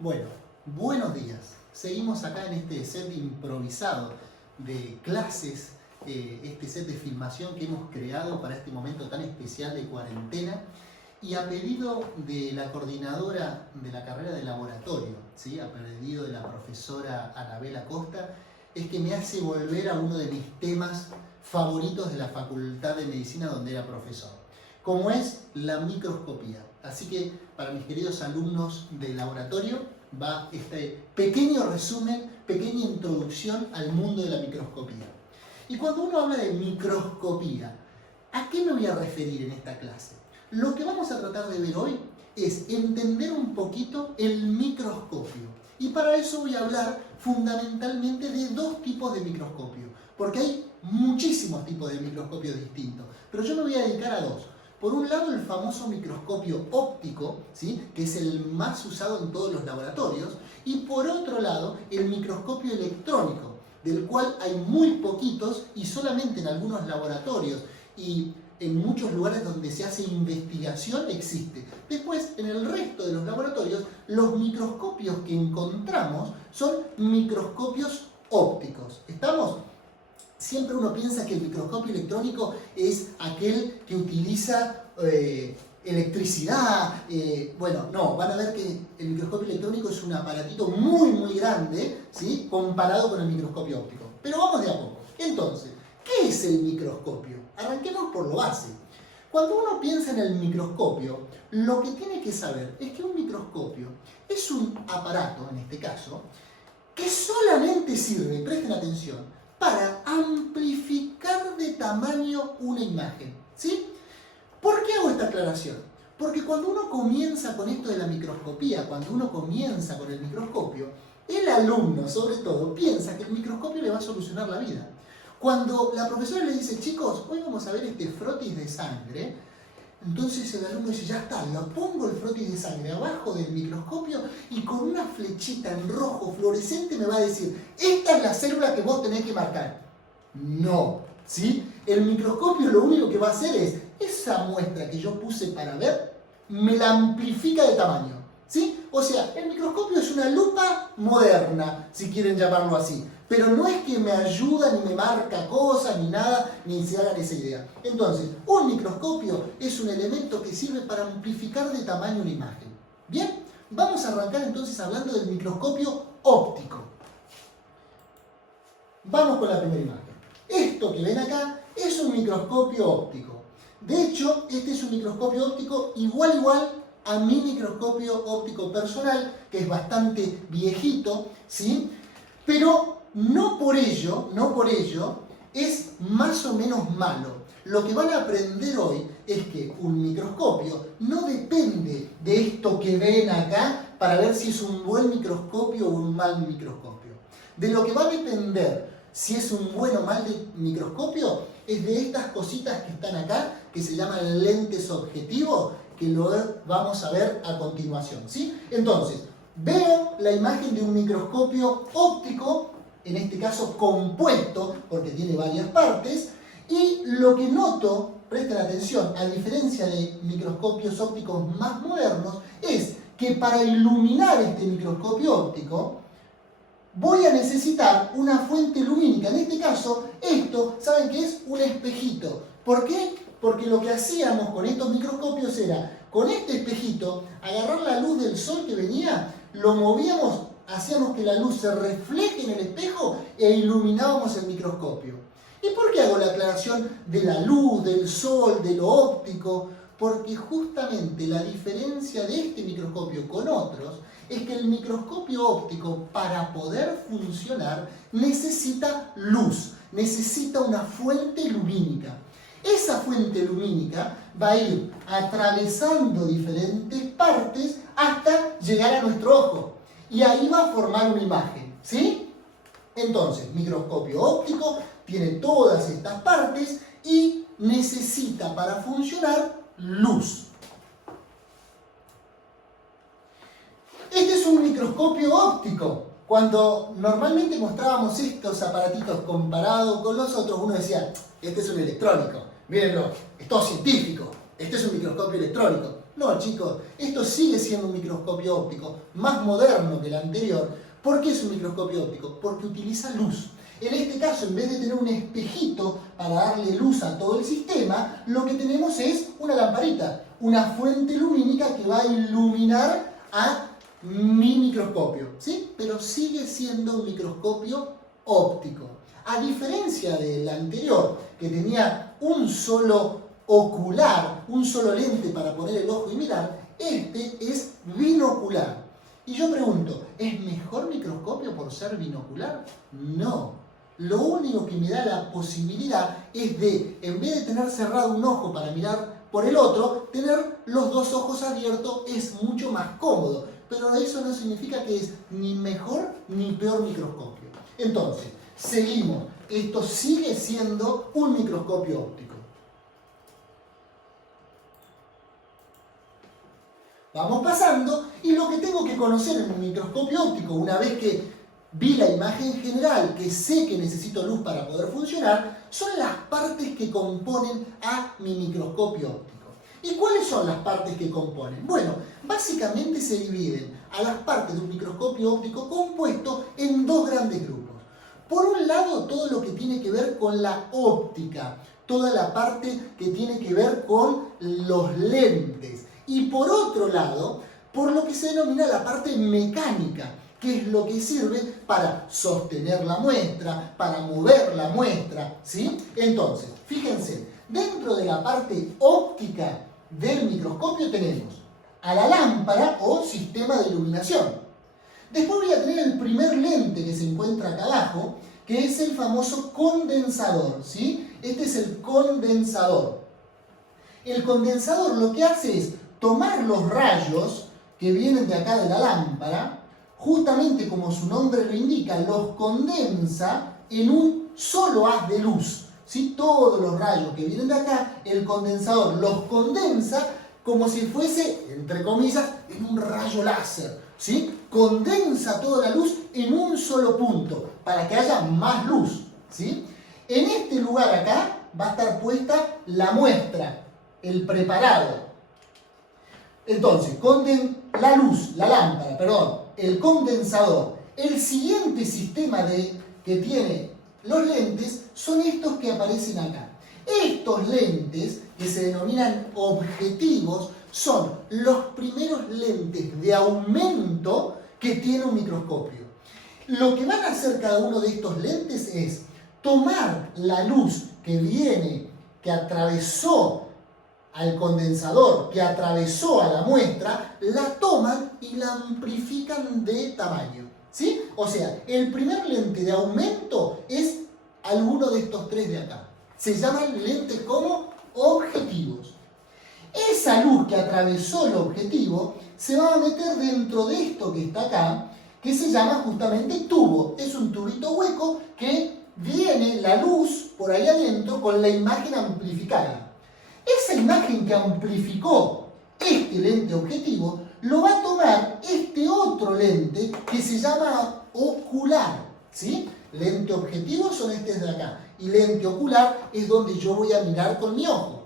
Bueno, buenos días. Seguimos acá en este set improvisado de clases, este set de filmación que hemos creado para este momento tan especial de cuarentena y a pedido de la coordinadora de la carrera de laboratorio, ¿sí? A pedido de la profesora Anabel Acosta, es que me hace volver a uno de mis temas favoritos de la Facultad de Medicina donde era profesor, como es la microscopía. Así que para mis queridos alumnos del laboratorio va este pequeño resumen, pequeña introducción al mundo de la microscopía. Y cuando uno habla de microscopía, ¿a qué me voy a referir en esta clase? Lo que vamos a tratar de ver hoy es entender un poquito el microscopio. Y para eso voy a hablar fundamentalmente de dos tipos de microscopio, porque hay muchísimos tipos de microscopios distintos, pero yo me voy a dedicar a dos. Por un lado, el famoso microscopio óptico, ¿sí? Que es el más usado en todos los laboratorios, y por otro lado, el microscopio electrónico, del cual hay muy poquitos y solamente en algunos laboratorios y en muchos lugares donde se hace investigación existe. Después, en el resto de los laboratorios, los microscopios que encontramos son microscopios ópticos. ¿Estamos? Siempre uno piensa que el microscopio electrónico es aquel que utiliza electricidad. Bueno, no, van a ver que el microscopio electrónico es un aparatito muy grande, ¿sí? Comparado con el microscopio óptico. Pero vamos de a poco. Entonces, ¿qué es el microscopio? Arranquemos por lo base. Cuando uno piensa en el microscopio, lo que tiene que saber es que un microscopio es un aparato, en este caso, que solamente sirve, presten atención, para amplificar de tamaño una imagen, ¿sí? ¿Por qué hago esta aclaración? Porque cuando uno comienza con esto de la microscopía, cuando uno comienza con el microscopio, el alumno, sobre todo, piensa que el microscopio le va a solucionar la vida. Cuando la profesora le dice, chicos, hoy vamos a ver este frotis de sangre, entonces el alumno dice, ya está, lo pongo el frotis de sangre abajo del microscopio y con una flechita en rojo fluorescente me va a decir, esta es la célula que vos tenés que marcar. No, ¿sí? El microscopio lo único que va a hacer es, esa muestra que yo puse para ver, me la amplifica de tamaño, ¿sí? O sea, el microscopio es una lupa moderna, si quieren llamarlo así. Pero no es que me ayuda, ni me marca cosas, ni nada, ni se hagan esa idea. Entonces, un microscopio es un elemento que sirve para amplificar de tamaño una imagen. Bien, vamos a arrancar entonces hablando del microscopio óptico. Vamos con la primera imagen. Esto que ven acá es un microscopio óptico. De hecho, este es un microscopio óptico igual a mi microscopio óptico personal, que es bastante viejito, ¿sí? Pero no por ello es más o menos malo. Lo que van a aprender hoy es que un microscopio no depende de esto que ven acá para ver si es un buen microscopio o un mal microscopio. De lo que va a depender si es un buen o mal microscopio es de estas cositas que están acá, que se llaman lentes objetivo, que lo vamos a ver a continuación, ¿sí? Entonces, veo la imagen de un microscopio óptico, en este caso compuesto, porque tiene varias partes, y lo que noto, presten atención, a diferencia de microscopios ópticos más modernos, es que para iluminar este microscopio óptico, voy a necesitar una fuente lumínica. En este caso, esto, ¿saben qué es? Un espejito. ¿Por qué? Porque lo que hacíamos con estos microscopios era, con este espejito, agarrar la luz del sol que venía, lo movíamos, hacíamos que la luz se refleje en el espejo e iluminábamos el microscopio. ¿Y por qué hago la aclaración de la luz, del sol, de lo óptico? Porque justamente la diferencia de este microscopio con otros es que el microscopio óptico, para poder funcionar, necesita luz, necesita una fuente lumínica. Esa fuente lumínica va a ir atravesando diferentes partes hasta llegar a nuestro ojo. Y ahí va a formar una imagen, ¿sí? Entonces, microscopio óptico tiene todas estas partes y necesita para funcionar luz. Este es un microscopio óptico. Cuando normalmente mostrábamos estos aparatitos comparados con los otros, uno decía, este es un electrónico, mírenlo, es todo científico, este es un microscopio electrónico. No, chicos, esto sigue siendo un microscopio óptico, más moderno que el anterior. ¿Por qué es un microscopio óptico? Porque utiliza luz. En este caso, en vez de tener un espejito para darle luz a todo el sistema, lo que tenemos es una lamparita, una fuente lumínica que va a iluminar a mi microscopio, ¿sí? Pero sigue siendo un microscopio óptico. A diferencia del anterior, que tenía un solo ocular, un solo lente para poner el ojo y mirar, este es binocular. Y yo pregunto, ¿es mejor microscopio por ser binocular? No. Lo único que me da la posibilidad es de, en vez de tener cerrado un ojo para mirar por el otro, tener los dos ojos abiertos es mucho más cómodo. Pero eso no significa que es ni mejor ni peor microscopio. Entonces, seguimos. Esto sigue siendo un microscopio óptico. Vamos pasando, y lo que tengo que conocer en un microscopio óptico, una vez que vi la imagen general, que sé que necesito luz para poder funcionar, son las partes que componen a mi microscopio óptico. ¿Y cuáles son las partes que componen? Bueno, básicamente se dividen a las partes de un microscopio óptico compuesto en dos grandes grupos. Por un lado, todo lo que tiene que ver con la óptica, toda la parte que tiene que ver con los lentes. Y por otro lado, por lo que se denomina la parte mecánica, que es lo que sirve para sostener la muestra, para mover la muestra, ¿sí? Entonces, fíjense, dentro de la parte óptica del microscopio tenemos a la lámpara o sistema de iluminación. Después voy a tener el primer lente que se encuentra acá abajo, que es el famoso condensador, ¿sí? Este es el condensador. El condensador lo que hace es tomar los rayos que vienen de acá de la lámpara, justamente como su nombre lo indica, los condensa en un solo haz de luz, ¿sí? Todos los rayos que vienen de acá, el condensador los condensa como si fuese, entre comillas, en un rayo láser, ¿sí? Condensa toda la luz en un solo punto, para que haya más luz, ¿sí? En este lugar acá va a estar puesta la muestra, el preparado. Entonces, la luz, la lámpara, perdón, el condensador. El siguiente sistema que tiene los lentes son estos que aparecen acá. Estos lentes, que se denominan objetivos, son los primeros lentes de aumento que tiene un microscopio. Lo que van a hacer cada uno de estos lentes es tomar la luz que viene, que atravesó al condensador, que atravesó a la muestra, la toman y la amplifican de tamaño, ¿sí? O sea, el primer lente de aumento es alguno de estos tres de acá. Se llaman lentes como objetivos. Esa luz que atravesó el objetivo se va a meter dentro de esto que está acá, que se llama justamente tubo. Es un tubito hueco que viene la luz por ahí adentro con la imagen amplificada. Esa imagen que amplificó este lente objetivo lo va a tomar este otro lente que se llama ocular, ¿sí? Lente objetivo son estos de acá y lente ocular es donde yo voy a mirar con mi ojo.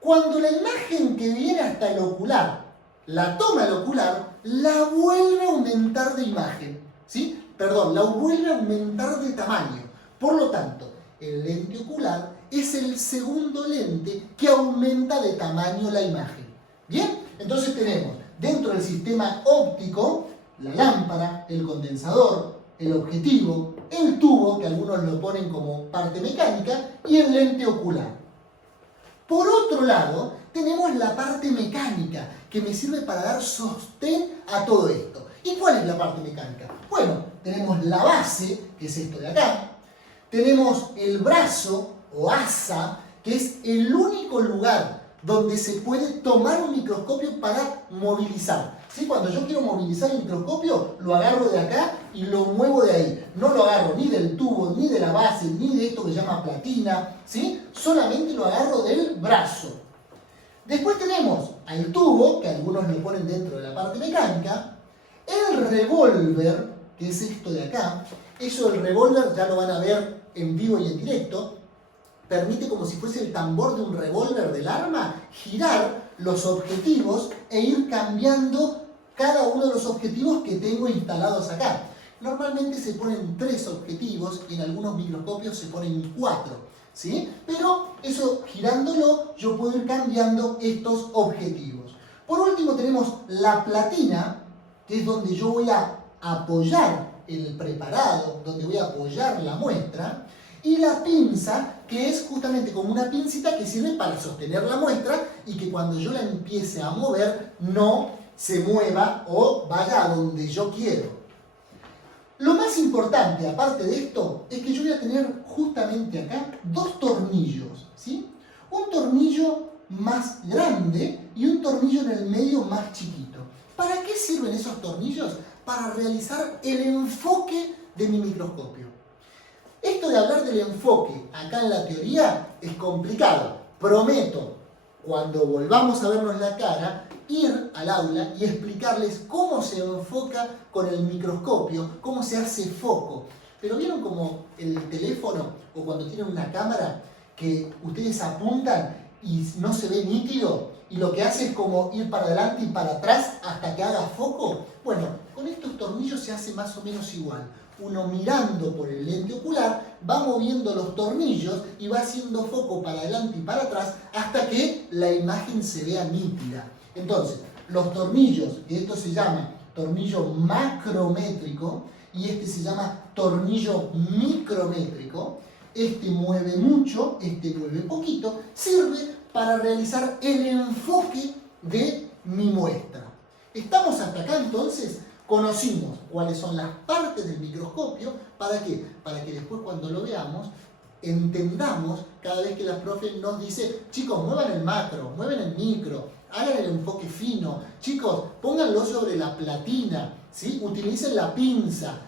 Cuando la imagen que viene hasta el ocular la toma el ocular, la vuelve a aumentar de imagen, ¿sí? Perdón, la vuelve a aumentar de tamaño. Por lo tanto, el lente ocular es el segundo lente que aumenta de tamaño la imagen. ¿Bien? Entonces tenemos dentro del sistema óptico la lámpara, el condensador, el objetivo, el tubo, que algunos lo ponen como parte mecánica, y el lente ocular. Por otro lado, tenemos la parte mecánica, que me sirve para dar sostén a todo esto. ¿Y cuál es la parte mecánica? Bueno, tenemos la base, que es esto de acá, tenemos el brazo, o asa, que es el único lugar donde se puede tomar un microscopio para movilizar. ¿Sí? Cuando yo quiero movilizar el microscopio, lo agarro de acá y lo muevo de ahí. No lo agarro ni del tubo, ni de la base, ni de esto que se llama platina, ¿sí? Solamente lo agarro del brazo. Después tenemos al tubo, que algunos lo ponen dentro de la parte mecánica, el revólver, que es esto de acá. Eso del revólver ya lo van a ver en vivo y en directo. Permite, como si fuese el tambor de un revólver del arma, girar los objetivos e ir cambiando cada uno de los objetivos que tengo instalados acá. Normalmente se ponen 3 objetivos y en algunos microscopios se ponen 4, ¿sí? Pero eso girándolo yo puedo ir cambiando estos objetivos. Por último tenemos la platina, que es donde yo voy a apoyar el preparado, donde voy a apoyar la muestra, y la pinza, que es justamente como una pincita que sirve para sostener la muestra y que cuando yo la empiece a mover no se mueva o vaya a donde yo quiero. Lo más importante, aparte de esto, es que yo voy a tener justamente acá 2 tornillos, ¿sí? Un tornillo más grande y un tornillo en el medio más chiquito. ¿Para qué sirven esos tornillos? Para realizar el enfoque de mi microscopio. Esto de hablar del enfoque acá en la teoría es complicado. Prometo, cuando volvamos a vernos la cara, ir al aula y explicarles cómo se enfoca con el microscopio, cómo se hace foco. Pero ¿vieron como el teléfono o cuando tienen una cámara que ustedes apuntan y no se ve nítido? Y lo que hace es como ir para adelante y para atrás hasta que haga foco. Bueno, con estos tornillos se hace más o menos igual. Uno mirando por el lente ocular va moviendo los tornillos y va haciendo foco para adelante y para atrás hasta que la imagen se vea nítida. Entonces, los tornillos, que esto se llama tornillo macrométrico y este se llama tornillo micrométrico, este mueve mucho, este mueve poquito, sirve para realizar el enfoque de mi muestra. ¿Estamos hasta acá entonces? Conocimos cuáles son las partes del microscopio. ¿Para qué? Para que después cuando lo veamos entendamos cada vez que la profe nos dice: chicos, muevan el macro, muevan el micro, hagan el enfoque fino, chicos, pónganlo sobre la platina, ¿sí? Utilicen la pinza,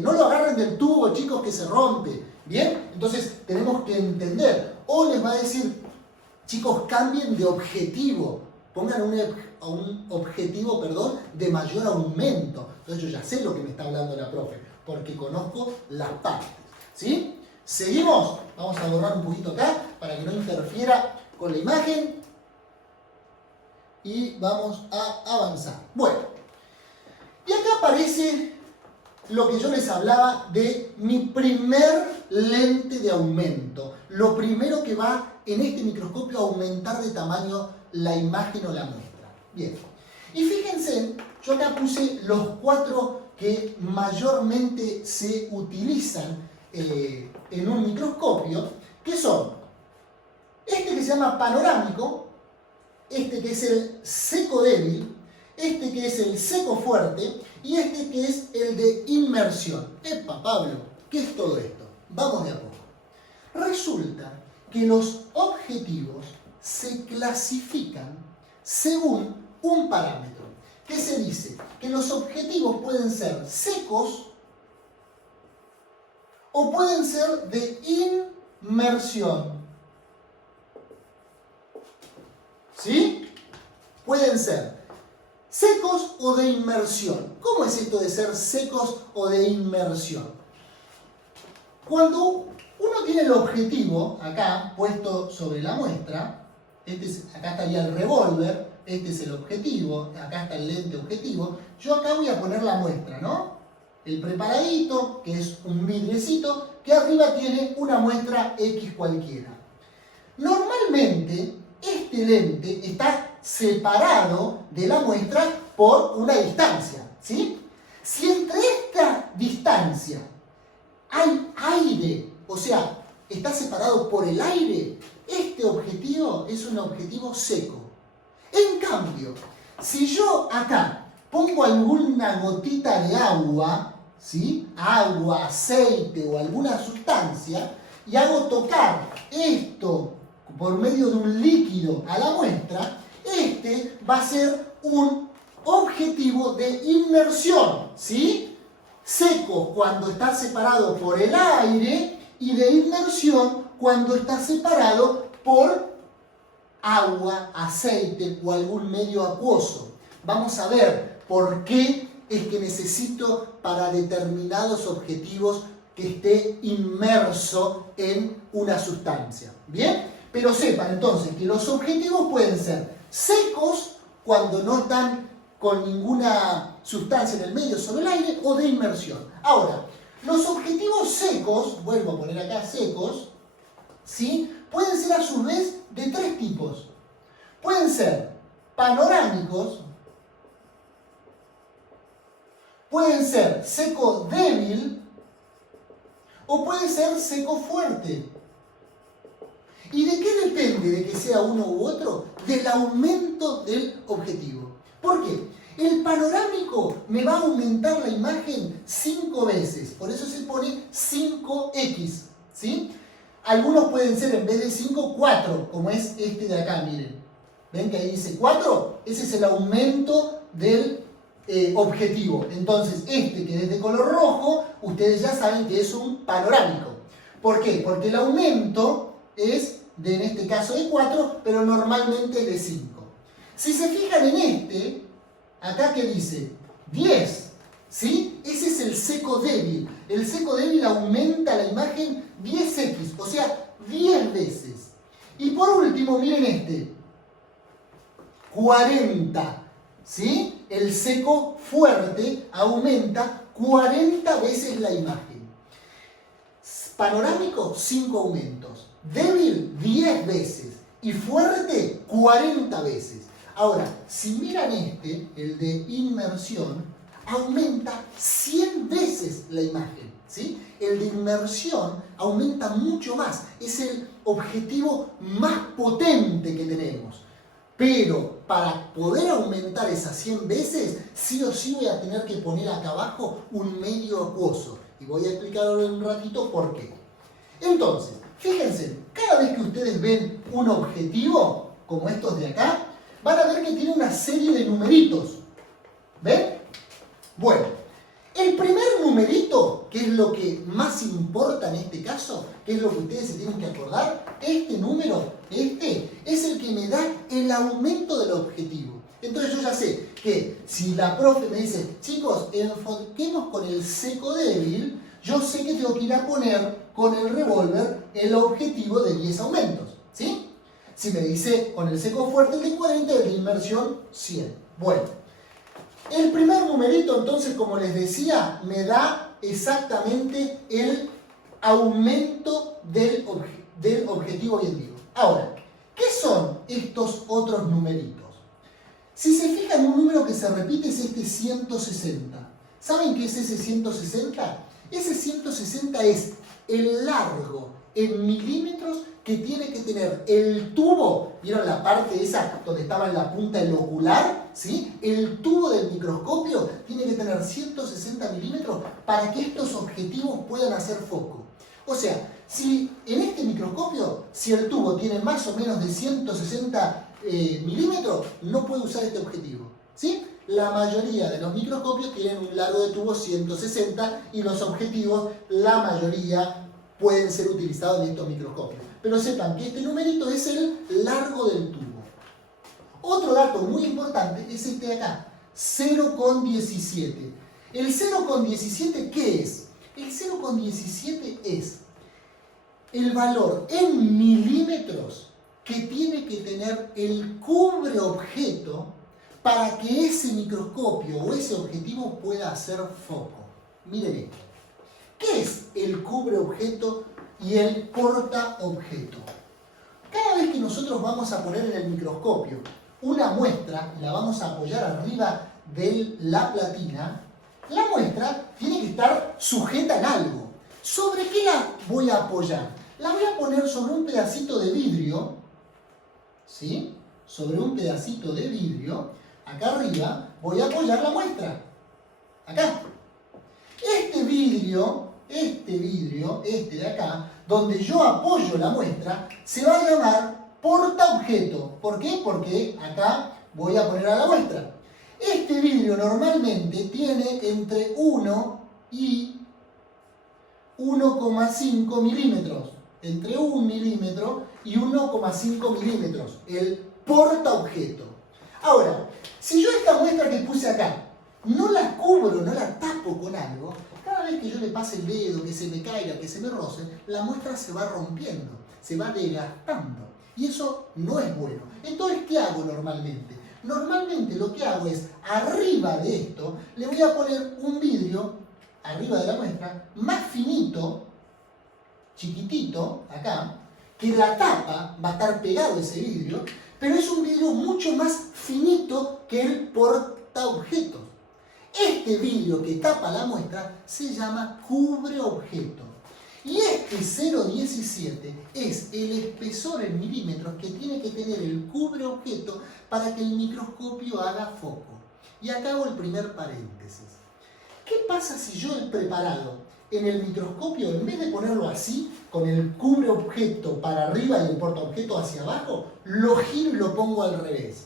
no lo agarren del tubo, chicos, que se rompe. ¿Bien? Entonces tenemos que entender. O les va a decir: chicos, cambien de objetivo, pongan un objetivo, de mayor aumento. Entonces yo ya sé lo que me está hablando la profe, porque conozco las partes. ¿Sí? ¿Seguimos? Vamos a borrar un poquito acá para que no interfiera con la imagen. Y vamos a avanzar. Bueno, y acá aparece lo que yo les hablaba de mi primer lente de aumento. Lo primero que va en este microscopio a aumentar de tamaño la imagen o la muestra. Bien, y fíjense, yo acá puse los 4 que mayormente se utilizan en un microscopio, que son este que se llama panorámico, este que es el seco débil, este que es el seco fuerte y este que es el de inmersión. ¡Epa, Pablo! ¿Qué es todo esto? Vamos de a poco. Resulta que los objetivos se clasifican según un parámetro. ¿Qué se dice? Que los objetivos pueden ser secos o pueden ser de inmersión. ¿Sí? Pueden ser secos o de inmersión. ¿Cómo es esto de ser secos o de inmersión? Cuando uno tiene el objetivo acá puesto sobre la muestra, acá estaría el revólver, este es el objetivo, acá está el lente objetivo, yo acá voy a poner la muestra, ¿no? El preparadito, que es un vidriecito, que arriba tiene una muestra X cualquiera. Normalmente, este lente está separado de la muestra por una distancia, ¿sí? Si entre esta distancia hay aire, o sea, está separado por el aire, este objetivo es un objetivo seco. En cambio, si yo acá pongo alguna gotita de agua, ¿sí? Agua, aceite o alguna sustancia, y hago tocar esto por medio de un líquido a la muestra, este va a ser un objetivo de inmersión, ¿sí? Seco cuando está separado por el aire y de inmersión cuando está separado por agua, aceite o algún medio acuoso. Vamos a ver por qué es que necesito para determinados objetivos que esté inmerso en una sustancia. ¿Bien? Pero sepan entonces que los objetivos pueden ser secos cuando no están con ninguna sustancia en el medio, solo el aire, o de inmersión. Ahora, los objetivos secos, vuelvo a poner acá secos, ¿sí? Pueden ser a su vez de tres tipos. Pueden ser panorámicos, pueden ser seco débil o puede ser seco fuerte. ¿Y de qué depende de que sea uno u otro? Del aumento del objetivo. ¿Por qué? El panorámico me va a aumentar la imagen 5 veces, por eso se pone 5x, ¿sí? Algunos pueden ser, en vez de 5, 4, como es este de acá, miren. ¿Ven que ahí dice 4? Ese es el aumento del objetivo. Entonces, este que es de color rojo, ustedes ya saben que es un panorámico. ¿Por qué? Porque el aumento es en este caso de 4, pero normalmente es de 5. Si se fijan en este, acá que dice 10, ¿sí? Ese es el seco débil. El seco débil aumenta la imagen 10x, o sea, 10 veces. Y por último, miren este, 40, ¿sí? El seco fuerte aumenta 40 veces la imagen. Panorámico, 5 aumentos. Débil, 10 veces. Y fuerte, 40 veces. Ahora, si miran este, el de inmersión, aumenta 100 veces la imagen, ¿sí? El de inmersión aumenta mucho más. Es el objetivo más potente que tenemos. Pero para poder aumentar esas 100 veces, sí o sí voy a tener que poner acá abajo un medio acuoso. Y voy a explicar ahora en un ratito por qué. Entonces, fíjense, cada vez que ustedes ven un objetivo, como estos de acá, van a ver que tiene una serie de numeritos. ¿Ven? Bueno, el primer numerito, que es lo que más importa en este caso, que es lo que ustedes se tienen que acordar, este número, este, es el que me da el aumento del objetivo. Entonces yo ya sé que si la profe me dice, chicos, enfoquemos con el seco débil, yo sé que tengo que ir a poner con el revólver el objetivo de 10 aumentos, ¿sí? Si me dice con el seco fuerte el de 40, el de inmersión 100. Bueno, el primer numerito entonces, como les decía, me da exactamente el aumento del objetivo bien digo. Ahora, ¿qué son estos otros numeritos? Si se fijan, un número que se repite es este 160. ¿Saben qué es ese 160? Ese 160 es el largo en milímetros que tiene que tener el tubo. ¿Vieron la parte esa donde estaba en la punta el ocular? ¿Sí? El tubo del microscopio tiene que tener 160 milímetros para que estos objetivos puedan hacer foco. O sea, si en este microscopio, si el tubo tiene más o menos de 160 milímetros, no puede usar este objetivo, ¿sí? La mayoría de los microscopios tienen un largo de tubo 160 y los objetivos, la mayoría, pueden ser utilizados en estos microscopios. Pero sepan que este numerito es el largo del tubo. Otro dato muy importante es este de acá, 0,17. ¿El 0,17 qué es? El 0,17 es el valor en milímetros que tiene que tener el cubre objeto para que ese microscopio o ese objetivo pueda hacer foco. Miren esto. ¿Qué es el cubre objeto y el porta objeto? Cada vez que nosotros vamos a poner en el microscopio una muestra y la vamos a apoyar arriba de la platina, la muestra tiene que estar sujeta en algo. ¿Sobre qué la voy a apoyar? La voy a poner sobre un pedacito de vidrio, ¿sí? Sobre un pedacito de vidrio. Acá arriba voy a apoyar la muestra. Acá. Este vidrio, este de acá, donde yo apoyo la muestra, se va a llamar portaobjeto. ¿Por qué? Porque acá voy a poner a la muestra. Este vidrio normalmente tiene entre 1 y 1,5 milímetros. Entre 1 milímetro y 1,5 milímetros. El portaobjeto. Ahora, si yo esta muestra que puse acá no la cubro, no la tapo con algo, cada vez que yo le pase el dedo, que se me caiga, que se me roce, la muestra se va rompiendo, se va desgastando. Y eso no es bueno. Entonces, ¿qué hago normalmente? Normalmente lo que hago es, arriba de esto, le voy a poner un vidrio, arriba de la muestra, más finito, chiquitito, acá, que la tapa va a estar pegado ese vidrio, pero es un vidrio mucho más finito que el portaobjetos. Este vidrio que tapa la muestra se llama cubreobjeto. Y este 0,17 es el espesor en milímetros que tiene que tener el cubreobjeto para que el microscopio haga foco. Y acá hago el primer paréntesis. ¿Qué pasa si yo el preparado en el microscopio, en vez de ponerlo así, con el cubreobjeto para arriba y el portaobjeto hacia abajo, lo giro y lo pongo al revés?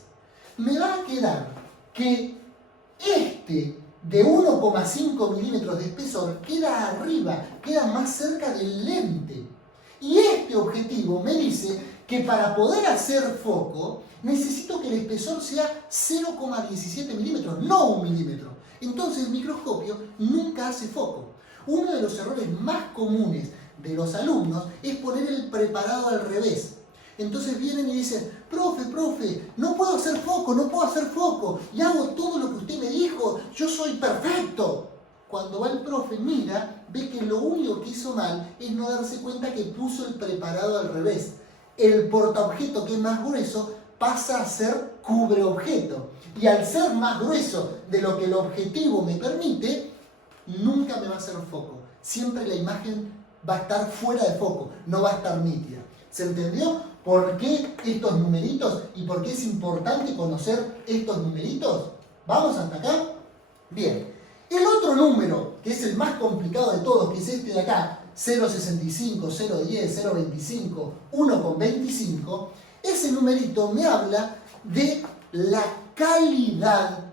Me va a quedar que este de 1,5 milímetros de espesor queda arriba, queda más cerca del lente. Y este objetivo me dice que para poder hacer foco necesito que el espesor sea 0,17 milímetros, no 1 milímetro. Entonces el microscopio nunca hace foco. Uno de los errores más comunes de los alumnos es poner el preparado al revés. Entonces vienen y dicen, profe, no puedo hacer foco, y hago todo lo que usted me dijo, yo soy perfecto. Cuando va el profe, mira, ve que lo único que hizo mal es no darse cuenta que puso el preparado al revés. El portaobjeto, que es más grueso, pasa a ser cubreobjeto. Y al ser más grueso de lo que el objetivo me permite, nunca me va a hacer foco. Siempre la imagen va a estar fuera de foco, no va a estar nítida. ¿Se entendió por qué estos numeritos y por qué es importante conocer estos numeritos? ¿Vamos hasta acá? Bien. El otro número, que es el más complicado de todos, que es este de acá, 0,65, 0,10, 0,25, 1,25, ese numerito me habla de la calidad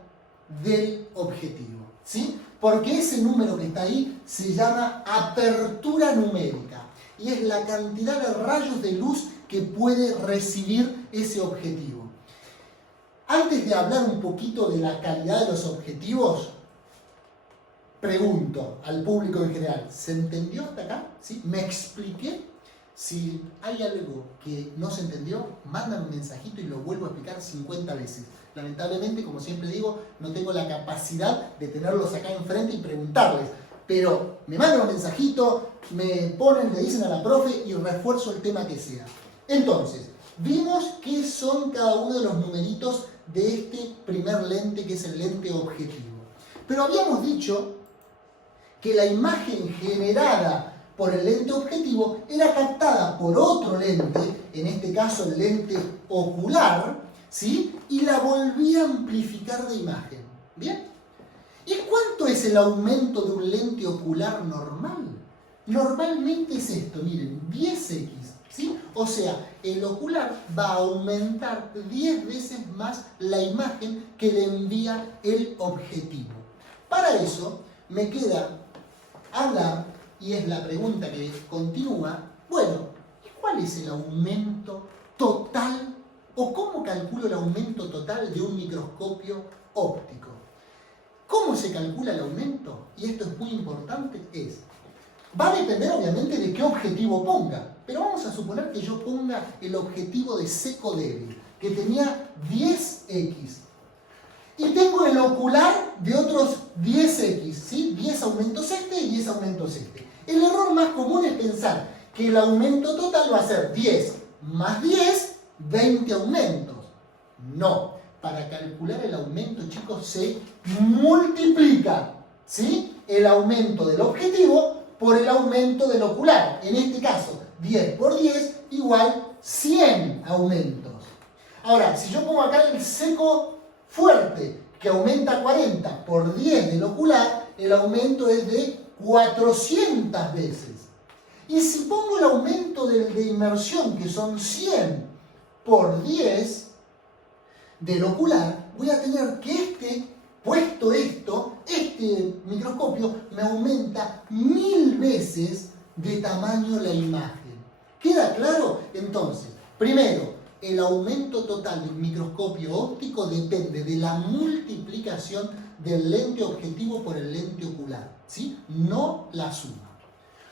del objetivo, ¿sí? Porque ese número que está ahí se llama apertura numérica y es la cantidad de rayos de luz que puede recibir ese objetivo. Antes de hablar un poquito de la calidad de los objetivos, pregunto al público en general, ¿se entendió hasta acá? ¿Sí? ¿Me expliqué? Si hay algo que no se entendió, mándame un mensajito y lo vuelvo a explicar 50 veces. Lamentablemente, como siempre digo, no tengo la capacidad de tenerlos acá enfrente y preguntarles. Pero me mandan un mensajito, me ponen, le dicen a la profe y refuerzo el tema que sea. Entonces, vimos qué son cada uno de los numeritos de este primer lente, que es el lente objetivo. Pero habíamos dicho que la imagen generada por el lente objetivo era captada por otro lente, en este caso el lente ocular, ¿sí? Y la volvía a amplificar de imagen. ¿Bien? ¿Y cuánto es el aumento de un lente ocular normal? Normalmente es esto, miren, 10x, ¿sí? O sea, el ocular va a aumentar 10 veces más la imagen que le envía el objetivo. Para eso me queda hablar, y es la pregunta que continúa, bueno, ¿y cuál es el aumento total o cómo calculo el aumento total de un microscopio óptico? ¿Cómo se calcula el aumento? Y esto es muy importante, va a depender obviamente de qué objetivo ponga, pero vamos a suponer que yo ponga el objetivo de seco débil, que tenía 10x. Y tengo el ocular de otros 10x, ¿sí? 10 aumentos este y 10 aumentos este. El error más común es pensar que el aumento total va a ser 10 más 10, 20 aumentos. No, para calcular el aumento, chicos, se multiplica, ¿sí? El aumento del objetivo por el aumento del ocular. En este caso, 10 por 10 igual 100 aumentos. Ahora, si yo pongo acá el seco fuerte, que aumenta 40 por 10 del ocular, el aumento es de 400 veces. Y si pongo el aumento del de inmersión, que son 100 por 10 del ocular, voy a tener que puesto este microscopio me aumenta 1000 veces de tamaño la imagen. ¿Queda claro? Entonces, primero, el aumento total de un microscopio óptico depende de la multiplicación del lente objetivo por el lente ocular, ¿sí? No la suma.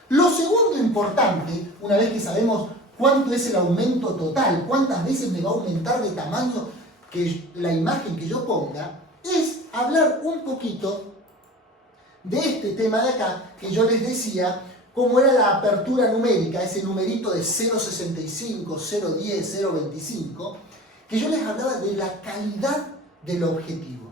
Lo segundo importante, una vez que sabemos cuánto es el aumento total, cuántas veces me va a aumentar de tamaño que la imagen que yo ponga, es hablar un poquito de este tema de acá, que yo les decía, cómo era la apertura numérica, ese numerito de 0.65, 0.10, 0.25, que yo les hablaba de la calidad del objetivo.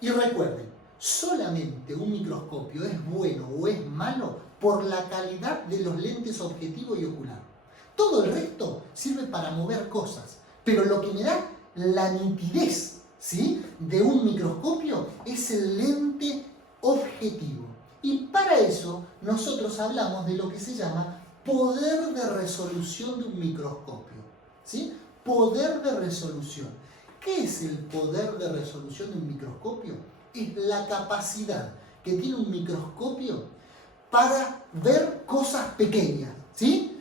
Y recuerden, solamente un microscopio es bueno o es malo por la calidad de los lentes objetivo y ocular. Todo el resto sirve para mover cosas, pero lo que me da la nitidez, ¿sí?, de un microscopio es el lente objetivo. Y para eso nosotros hablamos de lo que se llama poder de resolución de un microscopio, ¿sí? Poder de resolución. ¿Qué es el poder de resolución de un microscopio? Es la capacidad que tiene un microscopio para ver cosas pequeñas, ¿sí?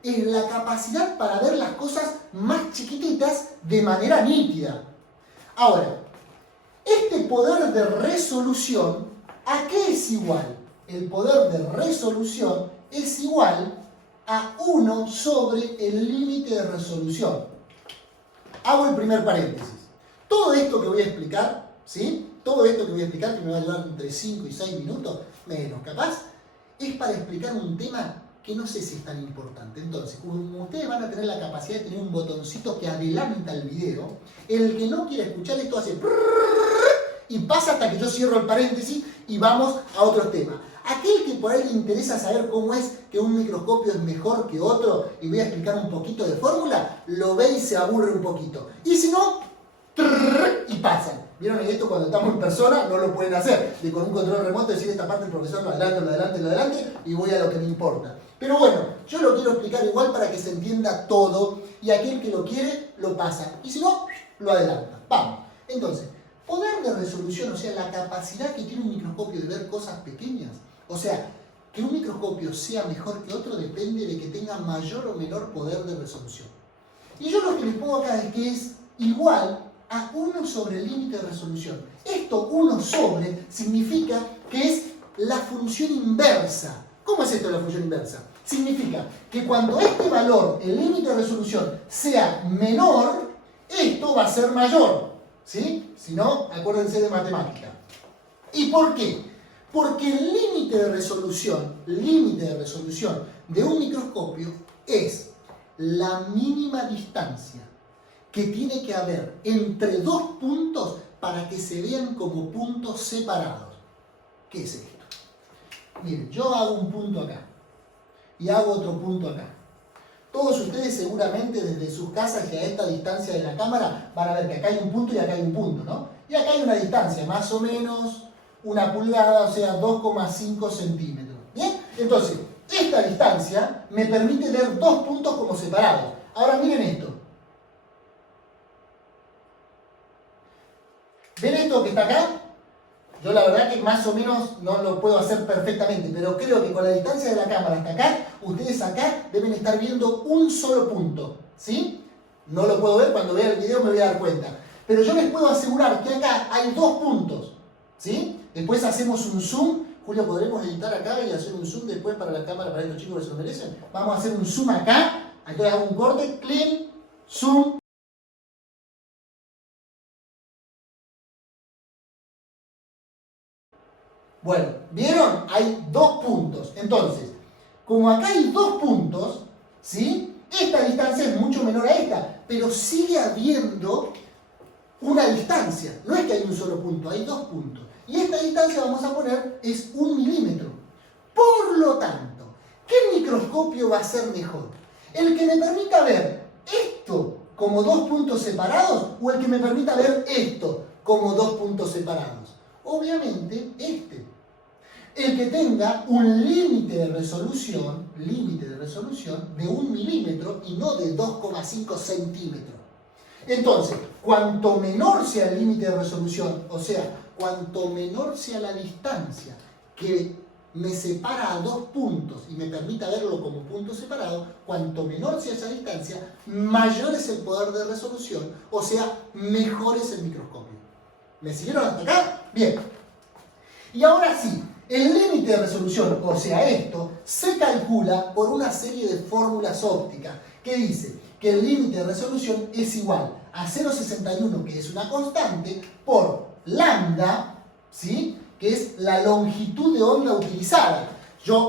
Es la capacidad para ver las cosas más chiquititas de manera nítida. Ahora, este poder de resolución, ¿a qué es igual? El poder de resolución es igual a 1 sobre el límite de resolución. Hago el primer paréntesis. Todo esto que voy a explicar, ¿sí? Todo esto que voy a explicar, que me va a llevar entre 5 y 6 minutos, menos capaz, es para explicar un tema que no sé si es tan importante. Entonces, como ustedes van a tener la capacidad de tener un botoncito que adelanta el video, el que no quiera escuchar esto hace y pasa hasta que yo cierro el paréntesis y vamos a otro tema. Aquel que por ahí le interesa saber cómo es que un microscopio es mejor que otro y voy a explicar un poquito de fórmula, lo ve y se aburre un poquito. Y si no, y pasan. ¿Vieron esto cuando estamos en persona? No lo pueden hacer. De con un control remoto decir esta parte el profesor lo adelante y voy a lo que me importa. Pero bueno, yo lo quiero explicar igual para que se entienda todo y aquel que lo quiere lo pasa. Y si no, lo adelanta. Vamos. Entonces, poder de resolución, o sea, la capacidad que tiene un microscopio de ver cosas pequeñas. O sea, que un microscopio sea mejor que otro depende de que tenga mayor o menor poder de resolución. Y yo lo que les pongo acá es que es igual a 1 sobre el límite de resolución. Esto 1 sobre significa que es la función inversa. ¿Cómo es esto la función inversa? Significa que cuando este valor, el límite de resolución, sea menor, esto va a ser mayor. ¿Sí? Si no, acuérdense de matemática. ¿Y por qué? Porque el límite de resolución de un microscopio es la mínima distancia que tiene que haber entre dos puntos para que se vean como puntos separados. ¿Qué es esto? Miren, yo hago un punto acá y hago otro punto acá. Todos ustedes seguramente desde sus casas y a esta distancia de la cámara van a ver que acá hay un punto y acá hay un punto, ¿no? Y acá hay una distancia, más o menos 1 pulgada, o sea 2,5 centímetros. ¿Bien? Entonces, esta distancia me permite ver dos puntos como separados. Ahora miren esto. ¿Ven esto que está acá? Yo la verdad que más o menos no lo puedo hacer perfectamente, pero creo que con la distancia de la cámara hasta acá, ustedes acá deben estar viendo un solo punto, ¿sí? No lo puedo ver, cuando vea el video me voy a dar cuenta. Pero yo les puedo asegurar que acá hay dos puntos, ¿sí? Después hacemos un zoom. Julio, ¿podremos editar acá y hacer un zoom después para la cámara, para estos chicos que se lo merecen? Vamos a hacer un zoom acá. Aquí hago un corte, clean, zoom. Bueno, ¿vieron? Hay dos puntos. Entonces, como acá hay dos puntos, ¿sí? Esta distancia es mucho menor a esta, pero sigue habiendo una distancia. No es que hay un solo punto, hay dos puntos. Y esta distancia, vamos a poner, es 1 milímetro. Por lo tanto, ¿qué microscopio va a ser mejor? ¿El que me permita ver esto como dos puntos separados o el que me permita ver esto como dos puntos separados? Obviamente este. El que tenga un límite de resolución de 1 milímetro y no de 2,5 centímetros. Entonces, cuanto menor sea el límite de resolución, o sea, cuanto menor sea la distancia que me separa a dos puntos y me permita verlo como puntos separados, cuanto menor sea esa distancia, mayor es el poder de resolución, o sea, mejor es el microscopio. ¿Me siguieron hasta acá? Bien. Y ahora sí, el límite de resolución, o sea esto, se calcula por una serie de fórmulas ópticas que dice que el límite de resolución es igual a 0,61, que es una constante, por lambda, ¿sí? Que es la longitud de onda utilizada.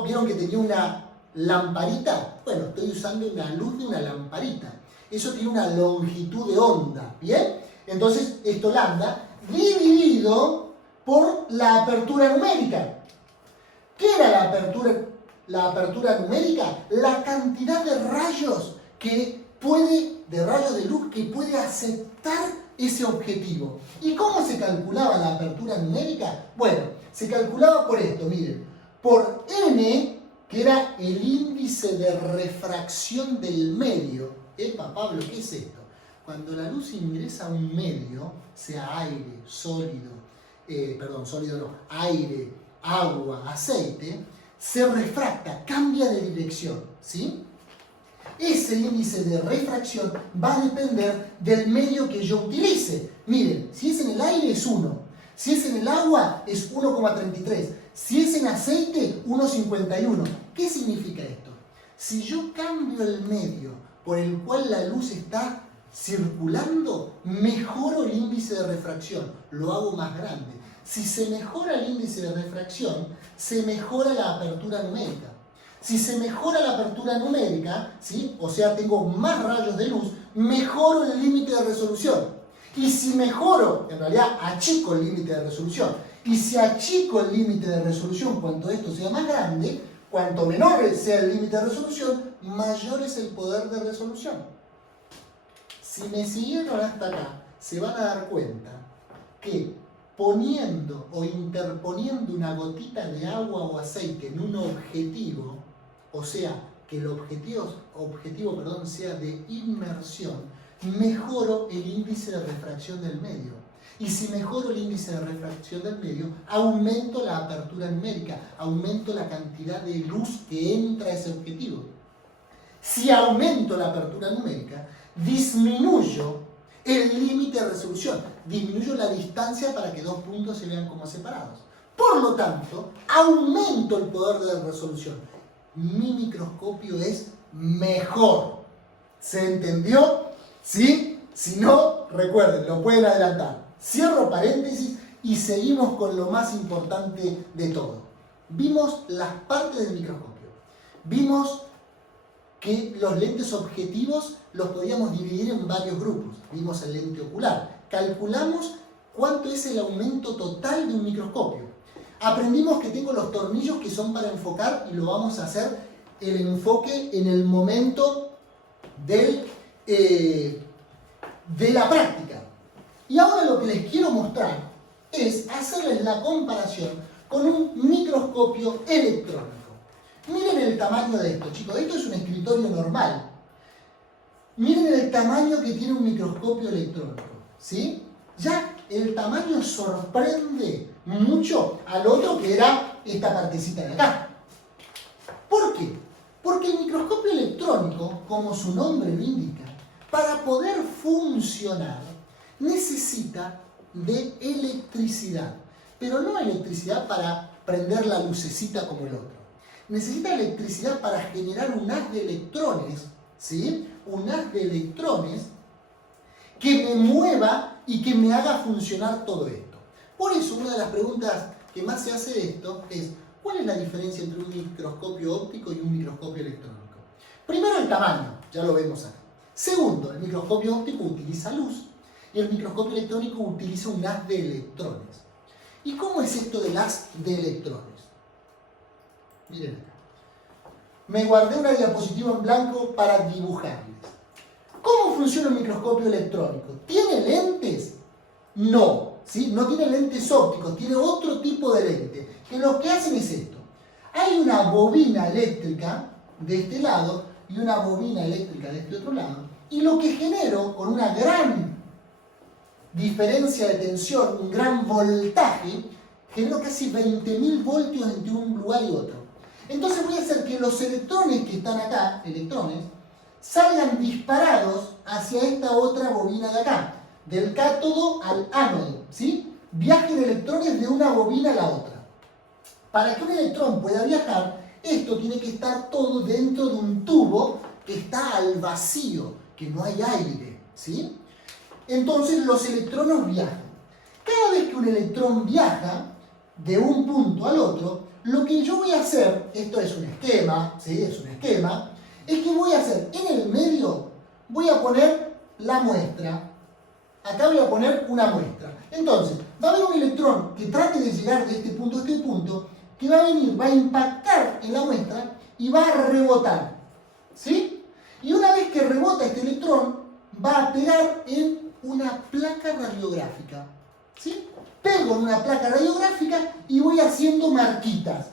¿Vieron que tenía una lamparita? Bueno, estoy usando una luz de una lamparita. Eso tiene una longitud de onda, ¿bien? Entonces, esto lambda dividido por la apertura numérica. ¿Qué era la apertura numérica? La cantidad de rayos de rayos de luz que puede aceptar ese objetivo. ¿Y cómo se calculaba la apertura numérica? Bueno, se calculaba por esto, miren, por n, que era el índice de refracción del medio. Epa, Pablo, ¿qué es esto? Cuando la luz ingresa a un medio, sea aire, aire, agua, aceite, se refracta, cambia de dirección, ¿sí? Ese índice de refracción va a depender del medio que yo utilice. Miren, si es en el aire es 1, si es en el agua es 1,33, si es en aceite 1,51. ¿Qué significa esto? Si yo cambio el medio por el cual la luz está circulando, mejoro el índice de refracción, lo hago más grande. Si se mejora el índice de refracción, se mejora la apertura numérica. Si se mejora la apertura numérica, ¿sí? O sea, tengo más rayos de luz, mejoro el límite de resolución. Y si mejoro, en realidad achico el límite de resolución. Y si achico el límite de resolución, cuanto esto sea más grande, cuanto menor sea el límite de resolución, mayor es el poder de resolución. Si me siguieron hasta acá, se van a dar cuenta que poniendo o interponiendo una gotita de agua o aceite en un objetivo, o sea, que el objetivo sea de inmersión, mejoro el índice de refracción del medio. Y si mejoro el índice de refracción del medio, aumento la apertura numérica, aumento la cantidad de luz que entra a ese objetivo. Si aumento la apertura numérica, disminuyo el límite de resolución, disminuyo la distancia para que dos puntos se vean como separados. Por lo tanto, aumento el poder de resolución. Mi microscopio es mejor. ¿Se entendió? ¿Sí? Si no, recuerden, lo pueden adelantar. Cierro paréntesis y seguimos con lo más importante de todo. Vimos las partes del microscopio. Vimos que los lentes objetivos los podíamos dividir en varios grupos. Vimos el lente ocular. Calculamos cuánto es el aumento total de un microscopio. Aprendimos que tengo los tornillos que son para enfocar y lo vamos a hacer el enfoque en el momento de la práctica. Y ahora lo que les quiero mostrar es hacerles la comparación con un microscopio electrónico. Miren el tamaño de esto, chicos. Esto es un escritorio normal. Miren el tamaño que tiene un microscopio electrónico, ¿sí? Ya el tamaño sorprende mucho al otro que era esta partecita de acá. ¿Por qué? Porque el microscopio electrónico, como su nombre lo indica, para poder funcionar necesita de electricidad. Pero no electricidad para prender la lucecita como el otro. Necesita electricidad para generar un haz de electrones, ¿sí? Un haz de electrones que me mueva y que me haga funcionar todo esto. Por eso, una de las preguntas que más se hace de esto es: ¿cuál es la diferencia entre un microscopio óptico y un microscopio electrónico? Primero, el tamaño, ya lo vemos acá. Segundo, el microscopio óptico utiliza luz y el microscopio electrónico utiliza un haz de electrones. ¿Y cómo es esto del haz de electrones? Miren acá. Me guardé una diapositiva en blanco para dibujarles. ¿Cómo funciona un microscopio electrónico? ¿Tiene lentes? No, ¿sí? No tiene lentes ópticos, tiene otro tipo de lente, que lo que hacen es esto. Hay una bobina eléctrica de este lado y una bobina eléctrica de este otro lado, y lo que genero con una gran diferencia de tensión, un gran voltaje, genero casi 20.000 voltios entre un lugar y otro. Entonces voy a hacer que los electrones que están acá, salgan disparados hacia esta otra bobina de acá, del cátodo al ánodo, ¿sí? Viajen electrones de una bobina a la otra. Para que un electrón pueda viajar, esto tiene que estar todo dentro de un tubo que está al vacío, que no hay aire, ¿sí? Entonces los electrones viajan. Cada vez que un electrón viaja de un punto al otro, lo que yo voy a hacer, esto es un esquema, ¿sí? Es un esquema, es que voy a hacer en el medio, voy a poner la muestra. Acá voy a poner una muestra. Entonces, va a haber un electrón que trate de llegar de este punto a este punto, que va a venir, va a impactar en la muestra y va a rebotar, ¿sí? Y una vez que rebota este electrón, va a pegar en una placa radiográfica, ¿sí? Pego en una placa radiográfica y voy haciendo marquitas.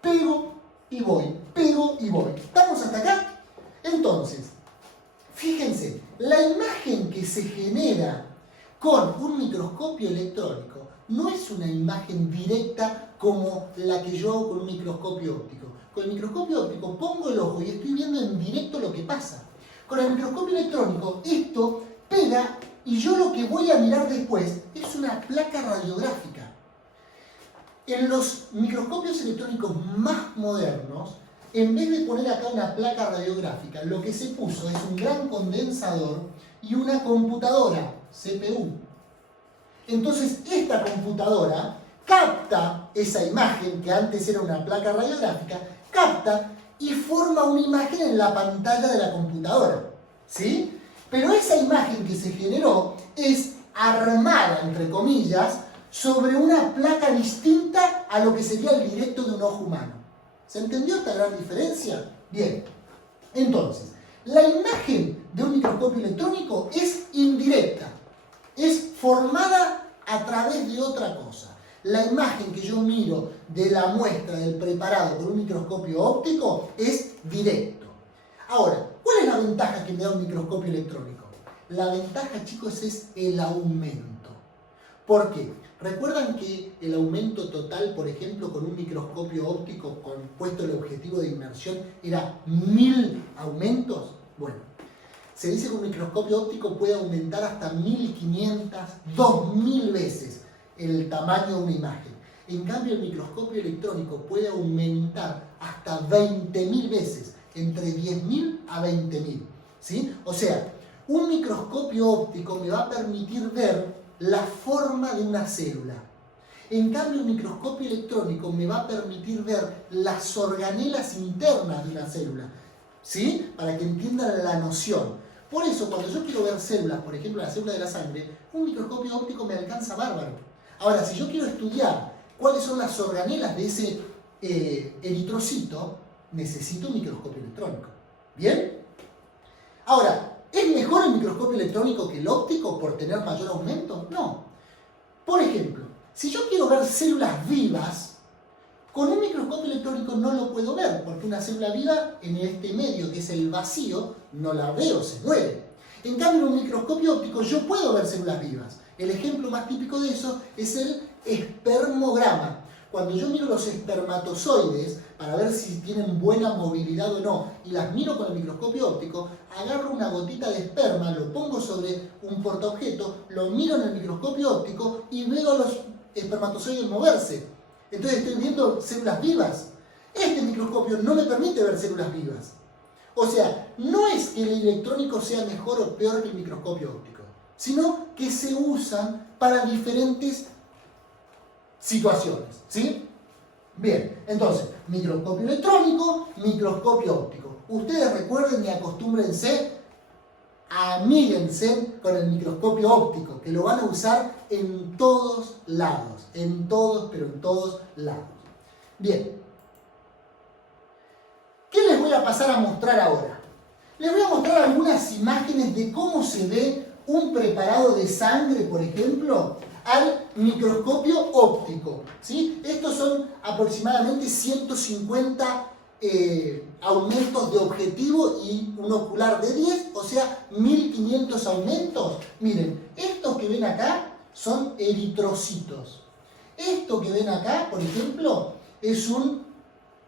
Pego y voy, pego y voy. ¿Estamos hasta acá? Entonces, fíjense, la imagen que se genera con un microscopio electrónico no es una imagen directa como la que yo hago con un microscopio óptico. Con el microscopio óptico pongo el ojo y estoy viendo en directo lo que pasa. Con el microscopio electrónico esto pega y yo lo que voy a mirar después es una placa radiográfica. En los microscopios electrónicos más modernos, en vez de poner acá una placa radiográfica, lo que se puso es un gran condensador y una computadora, CPU. Entonces esta computadora capta esa imagen, que antes era una placa radiográfica, capta y forma una imagen en la pantalla de la computadora, ¿sí? Pero esa imagen que se generó es armada, entre comillas, sobre una placa distinta a lo que sería el directo de un ojo humano. ¿Se entendió esta gran diferencia? Bien, entonces, la imagen de un microscopio electrónico es indirecta, es formada a través de otra cosa. La imagen que yo miro de la muestra del preparado con un microscopio óptico es directo. Ahora, ¿cuál es la ventaja que me da un microscopio electrónico? La ventaja, chicos, es el aumento. ¿Por qué? ¿Recuerdan que el aumento total, por ejemplo, con un microscopio óptico con puesto el objetivo de inmersión era 1000 aumentos? Bueno, se dice que un microscopio óptico puede aumentar hasta 1500, 2000 veces el tamaño de una imagen. En cambio, el microscopio electrónico puede aumentar hasta 20.000 veces, entre 10.000 a 20.000, ¿sí? O sea, un microscopio óptico me va a permitir ver la forma de una célula. En cambio, el microscopio electrónico me va a permitir ver las organelas internas de una célula, ¿sí? Para que entiendan la noción. Por eso, cuando yo quiero ver células, por ejemplo, la célula de la sangre, un microscopio óptico me alcanza bárbaro. Ahora, si yo quiero estudiar cuáles son las organelas de ese eritrocito, necesito un microscopio electrónico. ¿Bien? Ahora, ¿es mejor el microscopio electrónico que el óptico por tener mayor aumento? No. Por ejemplo, si yo quiero ver células vivas, con un microscopio electrónico no lo puedo ver, porque una célula viva en este medio, que es el vacío, no la veo, se muere. En cambio, en un microscopio óptico yo puedo ver células vivas. El ejemplo más típico de eso es el espermograma. Cuando yo miro los espermatozoides para ver si tienen buena movilidad o no, y las miro con el microscopio óptico, agarro una gotita de esperma, lo pongo sobre un portaobjeto, lo miro en el microscopio óptico y veo a los espermatozoides moverse. Entonces estoy viendo células vivas. Este microscopio no me permite ver células vivas. O sea, no es que el electrónico sea mejor o peor que el microscopio óptico, sino que se usan para diferentes situaciones, ¿sí? Bien, entonces, microscopio electrónico, microscopio óptico. Ustedes recuerden y acostúmbrense, amíguense con el microscopio óptico, que lo van a usar en todos lados, en todos, pero en todos lados. Bien. ¿Qué les voy a pasar a mostrar ahora? Les voy a mostrar algunas imágenes de cómo se ve un preparado de sangre, por ejemplo, al microscopio óptico, ¿sí? Estos son aproximadamente 150 aumentos de objetivo y un ocular de 10, o sea, 1500 aumentos. Miren, estos que ven acá son eritrocitos. Esto que ven acá, por ejemplo, es un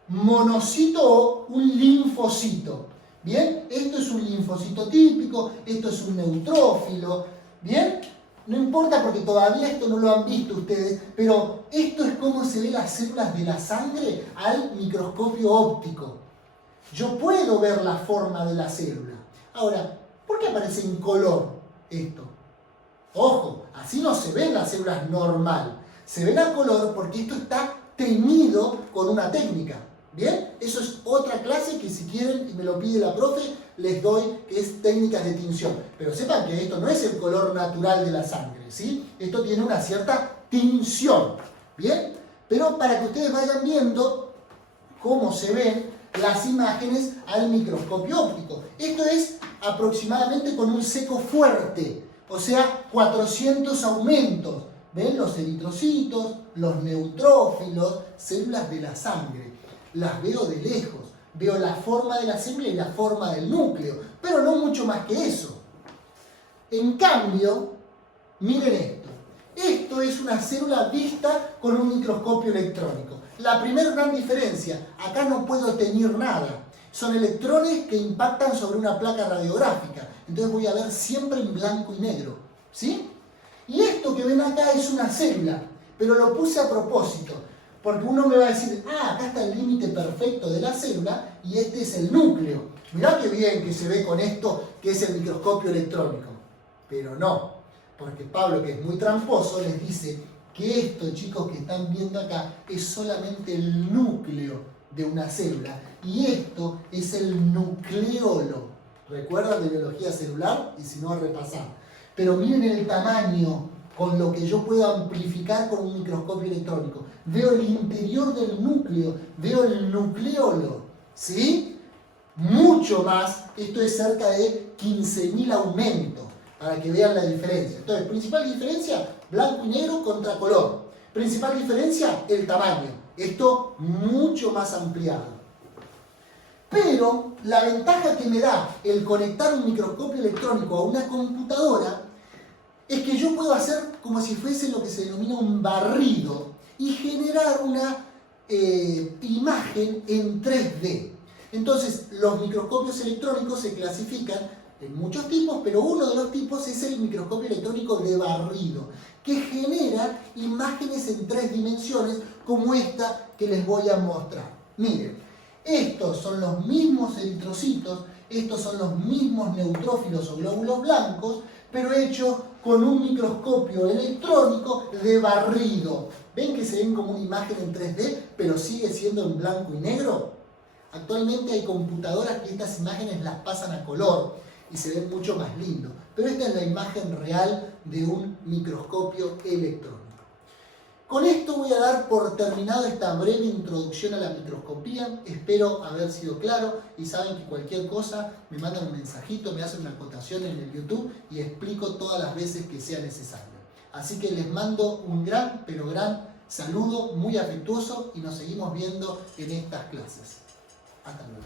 monocito o un linfocito. ¿Bien? Esto es un linfocito típico, esto es un neutrófilo. ¿Bien? No importa porque todavía esto no lo han visto ustedes, pero esto es cómo se ven las células de la sangre al microscopio óptico. Yo puedo ver la forma de la célula. Ahora, ¿por qué aparece en color esto? Ojo, así no se ven las células normal. Se ven a color porque esto está teñido con una técnica. ¿Bien? Eso es otra clase que si quieren, y me lo pide la profe, les doy, que es técnicas de tinción. Pero sepan que esto no es el color natural de la sangre, ¿sí? Esto tiene una cierta tinción. ¿Bien? Pero para que ustedes vayan viendo cómo se ven las imágenes al microscopio óptico. Esto es aproximadamente con un seco fuerte, o sea, 400 aumentos. ¿Ven? Los eritrocitos, los neutrófilos, células de la sangre. Las veo de lejos, veo la forma de la célula y la forma del núcleo, pero no mucho más que eso. En cambio, miren esto. Esto es una célula vista con un microscopio electrónico. La primera gran diferencia, acá no puedo teñir nada. Son electrones que impactan sobre una placa radiográfica. Entonces voy a ver siempre en blanco y negro. ¿Sí? Y esto que ven acá es una célula, pero lo puse a propósito. Porque uno me va a decir, acá está el límite perfecto de la célula y este es el núcleo. Mirá qué bien que se ve con esto que es el microscopio electrónico. Pero no, porque Pablo, que es muy tramposo, les dice que esto, chicos, que están viendo acá, es solamente el núcleo de una célula. Y esto es el nucleolo. ¿Recuerdan de biología celular? Y si no, repasar. Pero miren el tamaño con lo que yo puedo amplificar con un microscopio electrónico. Veo el interior del núcleo, veo el nucleolo, ¿sí? Mucho más, esto es cerca de 15.000 aumentos, para que vean la diferencia. Entonces, principal diferencia, blanco y negro contra color. Principal diferencia, el tamaño. Esto mucho más ampliado. Pero la ventaja que me da el conectar un microscopio electrónico a una computadora es que yo puedo hacer como si fuese lo que se denomina un barrido y generar una imagen en 3D. Entonces, los microscopios electrónicos se clasifican en muchos tipos, pero uno de los tipos es el microscopio electrónico de barrido, que genera imágenes en 3 dimensiones como esta que les voy a mostrar. Miren, estos son los mismos eritrocitos, estos son los mismos neutrófilos o glóbulos blancos, pero hechos con un microscopio electrónico de barrido. ¿Ven que se ven como una imagen en 3D, pero sigue siendo en blanco y negro? Actualmente hay computadoras que estas imágenes las pasan a color y se ven mucho más lindo. Pero esta es la imagen real de un microscopio electrónico. Con esto voy a dar por terminado esta breve introducción a la microscopía. Espero haber sido claro y saben que cualquier cosa me mandan un mensajito, me hacen una acotación en el YouTube y explico todas las veces que sea necesario. Así que les mando un gran, pero gran saludo muy afectuoso y nos seguimos viendo en estas clases. Hasta luego.